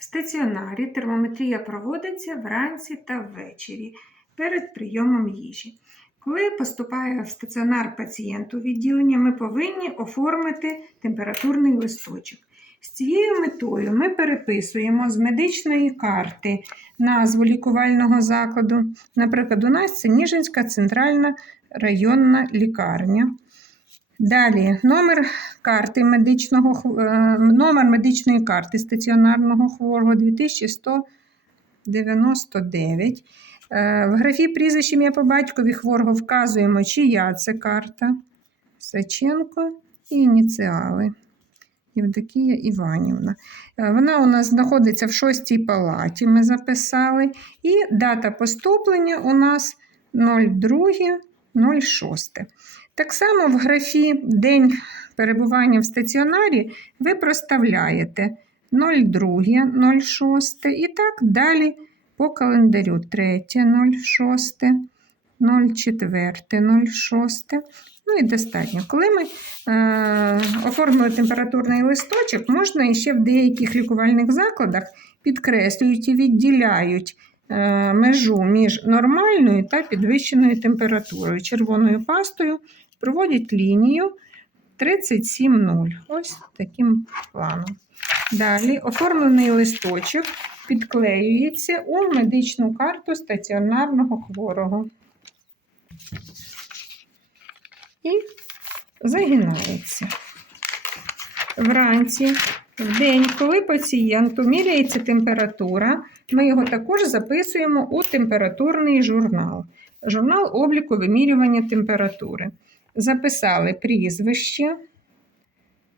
В стаціонарі термометрія проводиться вранці та ввечері перед прийомом їжі. Коли поступає в стаціонар пацієнт у відділення, ми повинні оформити температурний листочок. З цією метою ми переписуємо з медичної карти назву лікувального закладу. Наприклад, у нас це Ніжинська центральна районна лікарня. Dалі номер карти медичного, е, номер медичної карти стаціонарного хворого 2199. Е, В графі прізвище ім'я по батькові хворого вказуємо, чия це карта. Саченко і ініціали. Євдокія Іванівна. Е, Вона у нас знаходиться в шостій палаті, ми записали. І дата поступлення у нас 02.06. Так само в графі День перебування в стаціонарі ви проставляєте 02.06 і так далі по календарю 3.06, 04.06. Ну і достатньо. Коли ми е, оформили температурний листочок, можна іще в деяких лікувальних закладах підкреслюють і відділяють е, межу між нормальною та підвищеною температурою. Червоною пастою проводять лінію 37,0. Ось таким планом. Далі оформлений листочок підклеюється у медичну карту стаціонарного хворого. І загинається. Вранці, в день, коли пацієнту міряється температура, ми його також записуємо у температурний журнал. Журнал обліку вимірювання температури. Записали прізвище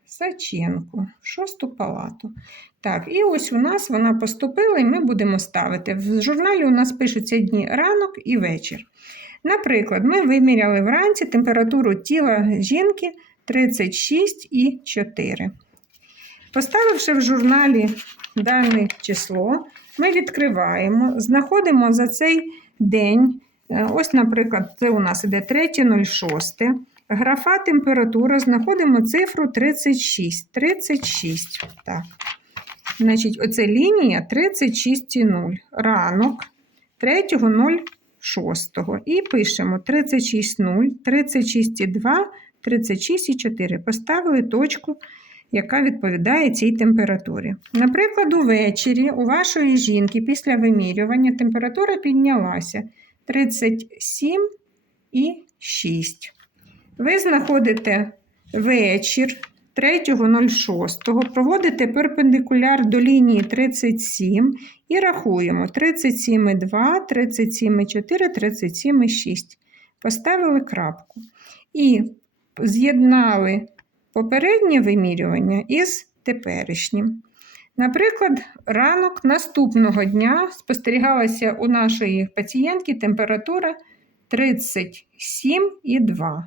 Саченко, шосту палату. Так, і ось у нас вона поступила, і ми будемо ставити. В журналі у нас пишуться дні ранок і вечір. Наприклад, ми виміряли вранці температуру тіла жінки 36,4. Поставивши в журналі дане число, ми відкриваємо, знаходимо за цей день. Е, Ось, наприклад, це у нас іде 3.06. Графа температура, знаходимо цифру 36. 36. Так. Значить, оце лінія 36,0. Ранок 3.06. І пишемо 36,0, 36,2, 36,4. Поставили точку, яка відповідає цій температурі. Наприклад, увечері у вашої жінки після вимірювання температура піднялася 37,6. Ви знаходите вечір 3.06, проводите перпендикуляр до лінії 37 і рахуємо 37,2, 37,4, 37,6. Поставили крапку. І з'єднали попереднє вимірювання із теперішнім. Наприклад, ранок наступного дня спостерігалася у нашої пацієнтки температура 37,2.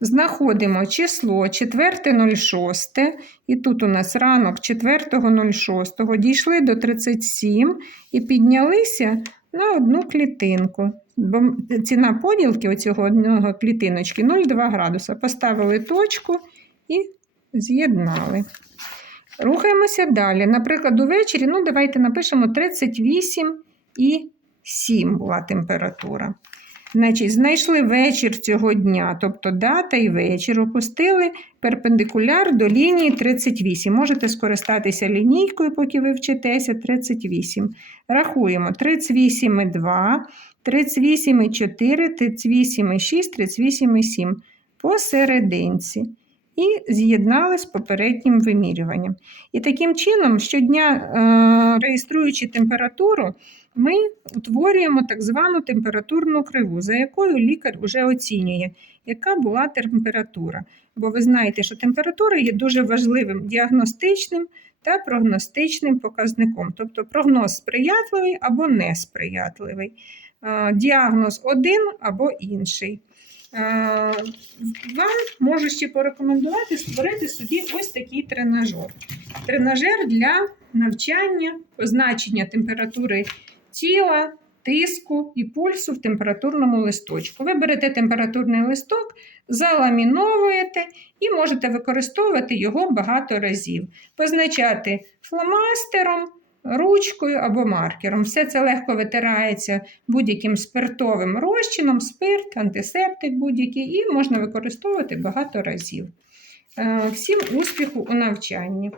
Знаходимо число 4.06, і тут у нас ранок 4.06, дійшли до 37 і піднялися на одну клітинку. Бо ціна поділки оцього одного клітиночки 0,2 градуса. Поставили точку і з'єднали. Рухаємося далі. Наприклад, увечері, ну, давайте напишемо 38,7 була температура. Значить, знайшли вечір цього дня, тобто дата і вечір, опустили перпендикуляр до лінії 38. Можете скористатися лінійкою, поки ви вчитеся 38. Рахуємо 38,2, 38,4, 38,6, 38,7 посерединці. І з'єднали з попереднім вимірюванням. І таким чином, щодня е, реєструючи температуру, ми утворюємо так звану температурну криву, за якою лікар вже оцінює, яка була температура. Бо ви знаєте, що температура є дуже важливим діагностичним та прогностичним показником. Тобто прогноз сприятливий або несприятливий, Е, діагноз один або інший. Е, Вам можу ще порекомендувати створити собі ось такий тренажер. Тренажер для навчання, позначення температури тіла, тиску і пульсу в температурному листочку. Ви берете температурний листок, заламіновуєте і можете використовувати його багато разів. Позначати фломастером ручкою або маркером. Все це легко витирається будь-яким спиртовим розчином, спирт, антисептик будь-який, і можна використовувати багато разів. Е, Всім успіху у навчанні!